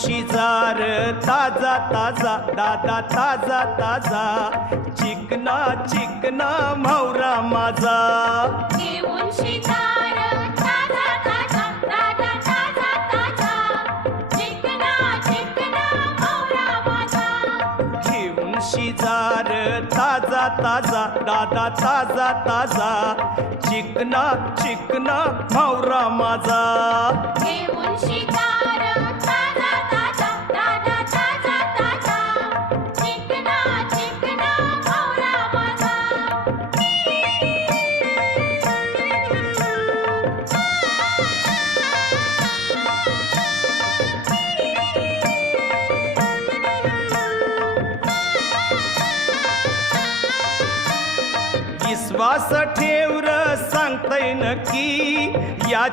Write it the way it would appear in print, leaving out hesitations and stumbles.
शिजार ताजा ताजा दादा ताजा ताजा चिकना चिकना म्हावरा माझा घेऊन शिजार ताजा ताजा दादा ताजा ताजा चिकना चिकना म्हावरा माझा घेऊन शिजार ताजा ताजा दादा ताजा ताजा चिकना चिकना म्हावरा माझा घेऊन शिजार ताजा ताजा दादा ताजा ताजा चिकना चिकना म्हावरा माझा विश्वास ठेव र सांगतय नक्की या